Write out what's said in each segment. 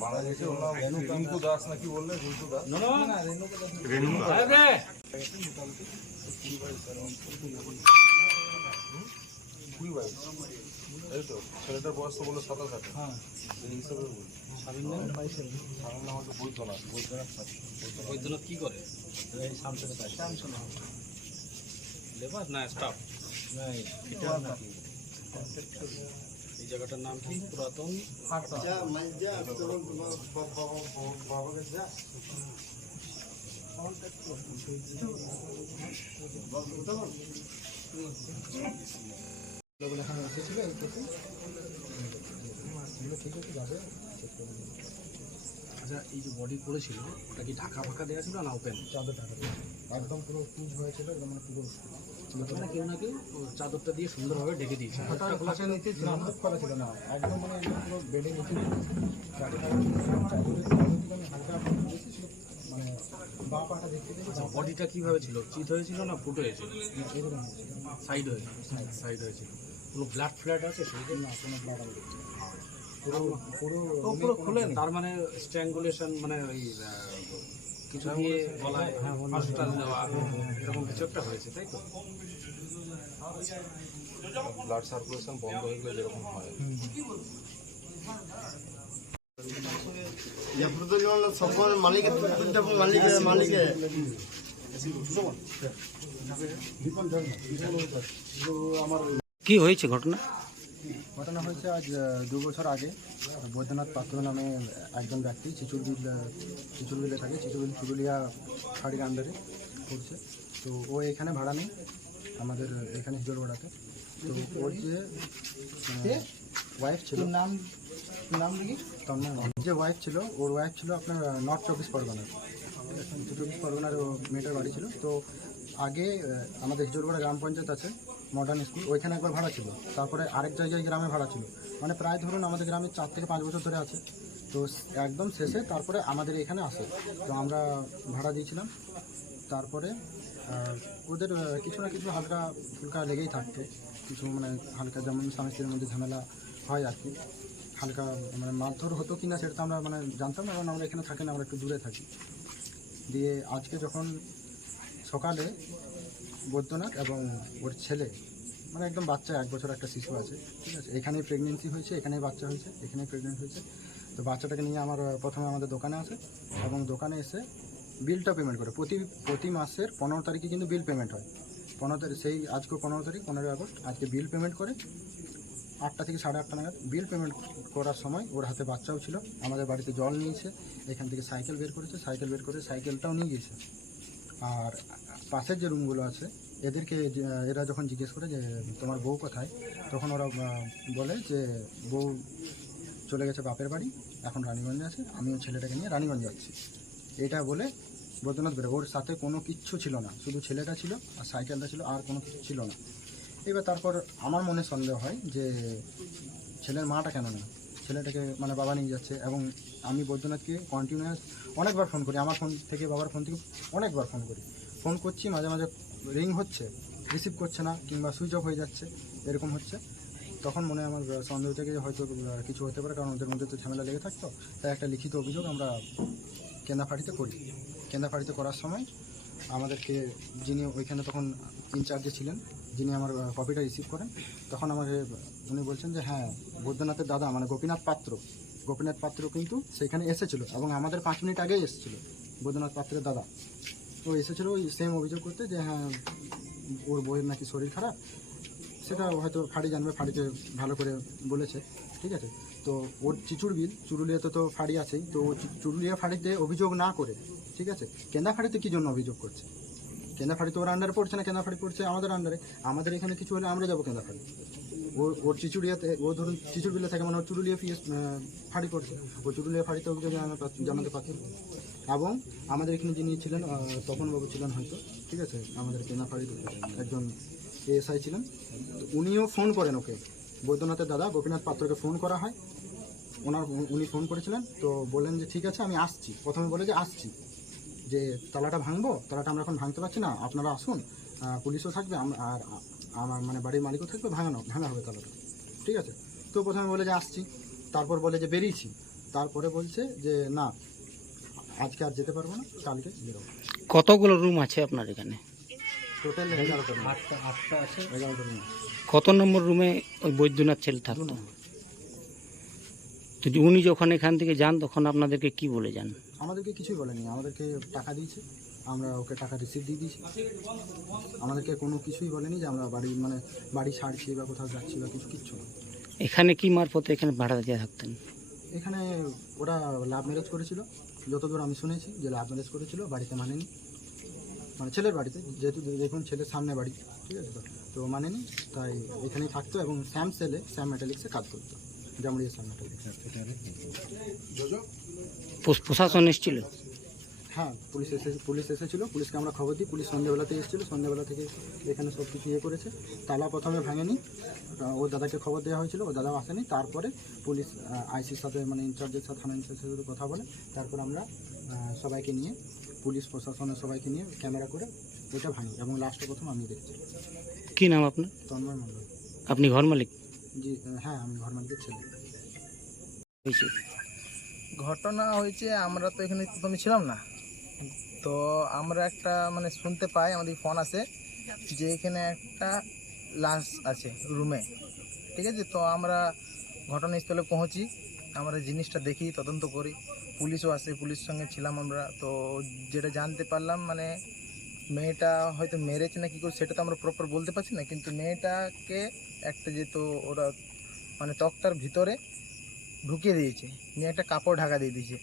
মারা গেছে রিঙ্কু দাস নাকি বললে রিঙ্কু দাস কুড়ি বাইশ এই তো ছেলেটার বয়স তো বলল সাতাশ আঠাশ সেই হিসাবে বলছি স্বামীর নাম হয়তো বৈদ্যনাথ বৈদ্যনাথ বৈদ্যনাথ কি করে? লেবার না স্টাফ? এই জায়গাটার নাম কি? পুরাতন? আচ্ছা এই যে বডি ওটা কি ঢাকা ফাঁকা দেওয়া ছিল না ওপেন চাদর টাকা একদম পুরো পুজ হয়েছিল একদম মানে পুরো মানে কেউ না কেউ চাদরটা দিয়ে সুন্দরভাবে ঢেকে দিয়েছে। খোলা ছিল না। হাত ছিল না। একদম মানে পুরো বেডে নিচে হালকা মানে বা পাটা দেখতে বডিটা কীভাবে ছিল? চিত হয়েছিল না ফুটো হয়েছিল? এরকম হয়েছিল। সাইড হয়ে সাইড হয়েছিল। কোনো ব্লাড ফ্ল্যাট আছে শরীরে না কোনো ব্লাড দেখছি না। পুরো পুরো পুরো খুলে তার মানে স্ট্র্যাঙ্গুলেশন মানে ওই কিছু দিয়ে গলায় হসপিটাল দেওয়া এরকম কিছু একটা হয়েছে তাই তো? ব্লাড সার্কুলেশন বন্ধ হয়ে গেলে যেরকম হয়। সকল মালিকের মালিকের মালিকে। কি হয়েছে ঘটনা? ঘটনা হয়েছে আজ দু বছর আগে বৈদ্যনাথ পাত্র নামে একজন ব্যক্তি চিচুরবিল চিচুরবিলে থাকে চিচুরবিল চুরুলিয়া ফাঁড়ির আন্ডারে করছে তো ও এখানে ভাড়া নেই আমাদের এখানে হিজলগড়াতে তো ওর যে ওয়াইফ ছিল। নাম নাম যে ওয়াইফ ছিল ওর ওয়াইফ ছিল আপনার নর্থ চব্বিশ পরগনার চব্বিশ পরগনার মেয়েটার বাড়ি ছিল। তো আগে আমাদের হিজলগড়া গ্রাম পঞ্চায়েত আছে মডার্ন স্কুল ওইখানে একবার ভাড়া ছিল। তারপরে আরেক জায়গায় গ্রামে ভাড়া ছিল। মানে প্রায় ধরুন আমাদের গ্রামে চার থেকে পাঁচ বছর ধরে আছে। তো একদম শেষে তারপরে আমাদের এখানে আসে। তো আমরা ভাড়া দিয়েছিলাম। তারপরে ওদের কিছু না কিছু হালকা ফুলকা লেগেই থাকতো। কিছু মানে হালকা যেমন স্বামী স্ত্রীর মধ্যে ঝামেলা হয় আর কি। হালকা মানে মারধর হতো কি না সেটা তো আমরা মানে জানতাম না, কারণ আমরা এখানে থাকি না, আমরা একটু দূরে থাকি। দিয়ে আজকে যখন সকালে বৈদ্যনাথ এবং ওর ছেলে মানে একদম বাচ্চা, এক বছর একটা শিশু আছে, ঠিক আছে, এখানেই প্রেগনেন্সি হয়েছে, এখানেই বাচ্চা হয়েছে, এখানেই প্রেগনেন্ট হয়েছে। তো বাচ্চাটাকে নিয়ে আমার প্রথমে আমাদের দোকানে আসে এবং দোকানে এসে বিলটা পেমেন্ট করে। প্রতি প্রতি মাসের পনেরো তারিখে কিন্তু বিল পেমেন্ট হয়। পনেরো তারিখ, সেই আজকে পনেরো তারিখ, পনেরোই আগস্ট, আজকে বিল পেমেন্ট করে আটটা থেকে সাড়ে আটটা নাগাদ বিল পেমেন্ট করার সময় ওর হাতে বাচ্চাও ছিল, আমাদের বাড়িতে জল নিয়েছে, এখান থেকে সাইকেল বের করেছে, সাইকেল বের করে সাইকেলটাও নিয়ে গিয়েছে। আর পাশের যে রুমগুলো আছে, এদেরকে এরা যখন জিজ্ঞেস করে যে, তোমার বউ কোথায়? তখন ওরা বলে যে, বউ চলে গেছে বাপের বাড়ি, এখন রানীগঞ্জে আছে, আমিও ছেলেটাকে নিয়ে রানীগঞ্জ যাচ্ছি। এটা বলে বৈদ্যনাথ বেরো। ওর সাথে কোনো কিচ্ছু ছিল না, শুধু ছেলেটা ছিল আর সাইকেলটা ছিল, আর কোনো কিছু ছিল না। এবার তারপর আমার মনে সন্দেহ হয় যে ছেলের মাটা কেন না? ছেলেটাকে মানে বাবা নিয়ে যাচ্ছে এবং আমি বৈদ্যনাথকে কন্টিনিউয়াস অনেকবার ফোন করি। আমার ফোন থেকে, বাবার ফোন থেকে অনেকবার ফোন করি। ফোন করছি, মাঝে মাঝে রিং হচ্ছে রিসিভ করছে না কিংবা সুইচ অফ হয়ে যাচ্ছে, এরকম হচ্ছে। তখন মনে আমার সন্দেহ থেকে হয়তো কিছু হতে পারে, কারণ ওদের মধ্যে তো ঝামেলা লেগে থাকতো। তাই একটা লিখিত অভিযোগ আমরা কেন্দাফাড়িতে করি। কেন্দাফাড়িতে করার সময় আমাদেরকে, যিনি ওইখানে তখন ইনচার্জে ছিলেন যিনি আমার কপিটা রিসিভ করেন, তখন আমার উনি বলছেন যে হ্যাঁ বৈদ্যনাথের দাদা মানে গোপীনাথ পাত্র। গোপীনাথ পাত্র কিন্তু সেখানে এসেছিল এবং আমাদের পাঁচ মিনিট আগেই এসেছিল বৈদ্যনাথ পাত্রের দাদা। ও এসেছিল ওই সেম অভিযোগ করতে যে হ্যাঁ ওর বইয়ের নাকি শরীর খারাপ। সেটা হয়তো ফাড়ি জানবে, ফাড়িতে ভালো করে বলেছে, ঠিক আছে? তো ওর চিচুর বিল, চুরুলিয়াতে তো ফাঁড়ি আছেই, তো চুরুলিয়া ফাঁড়িতে অভিযোগ না করে, ঠিক আছে? কেন্দা ফাঁড়িতে কী জন্য অভিযোগ করছে? কেন্দা ফাঁড়ি তো ওর আন্ডারে পড়ছে না কেন্দা ফাঁড়ি পড়ছে আমাদের আন্ডারে আমাদের এখানে কিছু হলে আমরা যাব কেন্দা ফাঁড়ি ও ওর চিচুড়িয়াতে ও ধরুন চিচুর বিলে থাকে মানে ওর চুরুলিয়া ফিস ফাঁড়ি করছে। ও চুরুলিয়া ফাঁড়িতে ওকে জানা- জানাতে পারছে। এবং আমাদের এখানে যিনি ছিলেন আহ, তপন বাবু ছিলেন হয়তো ঠিক আছে? আমাদের কেনা ফাঁড়ির একজন এএসআই ছিলেন। উনিও ফোন করেন ওকে। বৈদ্যনাথের দাদা গোপীনাথ পাত্রকে ফোন করা হয়। ওনার উনি ফোন করেছিলেন। তো বললেন যে ঠিক আছে আমি আসছি। প্রথমে বলে যে আসছি। যে তালাটা ভাঙবো তালাটা আমরা এখন ভাঙতে পারছি না আপনারা আসুন পুলিশও থাকবে আর আমার মানে বাড়ির মালিকও থাকবে ভাঙানো ভাঙা হবে তালাটা। ঠিক আছে? তো প্রথমে বলে যে আসছি তারপর বলে যে বেরিয়েছি তারপরে বলছে যে না আজকে আর যেতে পারব না কালকে বেরোবো। কতগুলো রুম আছে আপনার এখানে? টোটাল এগারোটা room। এগারোটা রুম। কত নম্বর রুমে ওই বৈদ্যনাথ ছেলে থাকতো? তো উনি যখন এখান থেকে যান তখন আপনাদেরকে কি বলে যান? আমাদেরকে কিছুই বলেনি আমাদেরকে টাকা দিয়েছে আমরা ওকে টাকা রিসিভ দিয়ে দিয়েছি। আমাদেরকে কোনো কিছুই বলেনি যে আমরা বাড়ি মানে বাড়ি ছাড়ছি বা কোথাও যাচ্ছি বা কিছু কিচ্ছু না। এখানে কি মারফত এখানে ভাড়া দিয়ে থাকতেন? এখানে ওরা লাভ ম্যারেজ করেছিল যতদূর আমি শুনেছি যে লাভ ম্যারেজ করেছিল বাড়িতে মানেনি। মানে ছেলের বাড়িতে যেহেতু দেখুন ছেলের সামনে বাড়ি ঠিক আছে তো তো মানেনি তাই এখানেই থাকতো এবং স্যাম সেলে স্যাম মেটালিক্সে কাজ করতো। প্রশাসন এসেছিল? হ্যাঁ পুলিশ এসে পুলিশ এসেছিল পুলিশকে আমরা খবর দিই। পুলিশ সন্ধ্যেবেলাতে এসেছিল সন্ধ্যেবেলা থেকে এখানে সব কিছু ইয়ে করেছে। তালা প্রথমে ভাঙেনি ওর দাদাকে খবর দেওয়া হয়েছিল ও দাদাও আসেনি। তারপরে পুলিশ আইসির সাথে মানে ইনচার্জের সাথে থানা ইনচার্জের সাথে কথা বলে তারপর আমরা সবাইকে নিয়ে পুলিশ প্রশাসনের সবাইকে নিয়ে ক্যামেরা করে ওটা ভাঙি। এবং লাস্টে প্রথম আমি দেখছি। কী নাম আপনার? তন্ময় মণ্ডল। আপনি ঘর মালিক? জি হ্যাঁ আমি ঘর মালিকের ছেলে। হয়েছে। ঘটনা হয়েছে আমরা তো এখানে প্রথমে ছিলাম না। তো আমরা একটা মানে শুনতে পাই আমাদের ফোন আসে যে এখানে একটা লাশ আছে রুমে। ঠিক আছে? তো আমরা ঘটনাস্থলে পৌঁছি আমরা জিনিসটা দেখি তদন্ত করি। পুলিশও আসে পুলিশের সঙ্গে ছিলাম আমরা। তো যেটা জানতে পারলাম মানে মেয়েটা হয়তো মেরেছে না কি করে সেটা তো আমরা প্রপার বলতে পারছি না, কিন্তু মেয়েটাকে একটা যেহেতু ওরা মানে তক্তার ভিতরে ঢুকিয়ে দিয়েছে, নিয়ে একটা কাপড় ঢাকা দিয়ে দিয়েছে।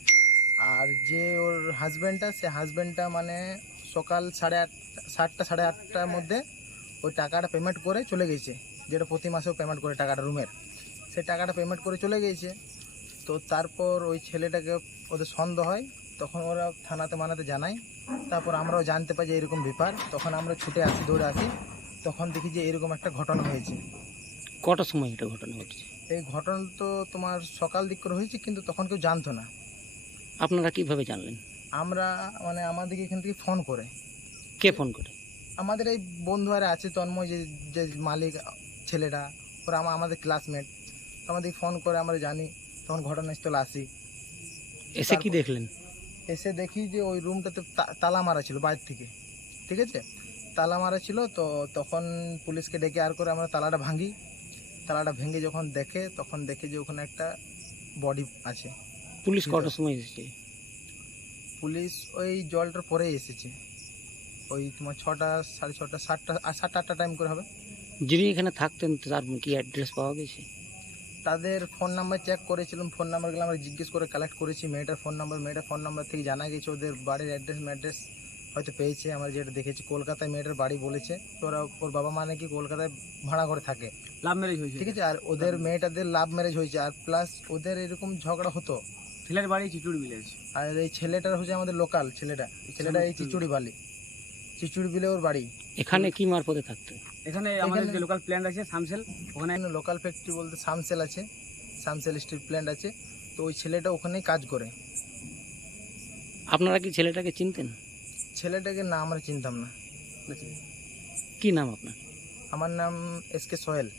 আর যে ওর হাজব্যান্ডটা সে হাজব্যান্ডটা মানে সকাল সাড়ে আটটা সাতটা সাড়ে আটটার মধ্যে ওই টাকাটা পেমেন্ট করে চলে গেছে, যেটা প্রতি মাসেও পেমেন্ট করে টাকাটা রুমের সে টাকাটা পেমেন্ট করে চলে গিয়েছে তো তারপর ওই ছেলেটাকে ওদের সন্দেহ হয়, তখন ওরা থানাতে মানাতে জানায়। তারপর আমরাও জানতে পারি যে এরকম ব্যাপার। তখন আমরা ছুটে আসি দৌড়ে আসি। তখন দেখি যে এরকম একটা ঘটনা হয়েছে। কটার সময় এটা ঘটনা ঘটেছে? এই ঘটনা তো তোমার সকাল দিক করে হয়েছে কিন্তু তখন কেউ জানতো না। আপনারা কীভাবে জানলেন? আমরা মানে আমাদেরকে এখান থেকে ফোন করে। কে ফোন করে? আমাদের এই বন্ধু আর আছে তন্ময় যে যে মালিক ছেলেটা ওরা আমা- আমাদের ক্লাসমেট আমাদেরকে ফোন করে আমরা জানি তখন ঘটনাস্থলে আসি। এসে কি দেখলেন? এসে দেখি যে ওই রুমটাতে তালা মারা ছিল বাইরে থেকে ঠিক আছে? তালা মারা ছিল তো তখন পুলিশকে ডেকে আর করে আমরা তালাটা ভাঙি তালাটা ভেঙে যখন দেখে তখন দেখে যে ওখানে একটা বডি আছে। পুলিশ কটার সময় এসেছে? পুলিশ ওই জলটার পরেই এসেছে। ওই তোমার ছটা সাড়ে ছটা সাতটা আর সাতটা আটটা টাইম করে হবে। যিনি এখানে থাকতেন তার কি অ্যাড্রেস পাওয়া গেছে? তাদের ফোন নাম্বার চেক করেছিলাম ফোন নাম্বারগুলো আমরা জিজ্ঞেস করে কালেক্ট করেছি। মেয়েটার ফোন নাম্বার মেয়েটার ফোন নাম্বার থেকে জানা গেছে ওদের বাড়ির অ্যাড্রেস ম্যাড্রেস হয়তো পেয়েছে আমরা যেটা দেখেছি। কলকাতায় মেয়েটার বাড়ি বলেছে তো ওরা ওর বাবা মা নাকি কলকাতায় ভাড়া করে থাকে। লাভ ম্যারেজ হয়েছে। ঠিক আছে? আর ওদের মেয়েটাদের লাভ ম্যারেজ হয়েছে আর প্লাস ওদের এরকম ঝগড়া হতো। ছেলের বাড়ি চিচুড়ি ভিলেজ আর এই ছেলেটার হচ্ছে আমাদের লোকাল ছেলেটা। ছেলেটা এই চিচুড়ি বালি চিচুড়ি বিলে ওর বাড়ি। এখানে কি মারফতে থাকতেন এখানে আমাদের যে লোকাল প্ল্যান্ট আছে সামসেল ওখানে লোকাল ফ্যাক্টরি বলতে সামসেল আছে। সামসেল স্টিল প্ল্যান্ট আছে। তো ওই ছেলেটা ওখানেই কাজ করে। আপনারা কি ছেলেটাকে চিনতেন? ছেলেটাকে না আমরা চিনতাম না। কি নাম আপনার? আমার নাম এস কে সোহেল।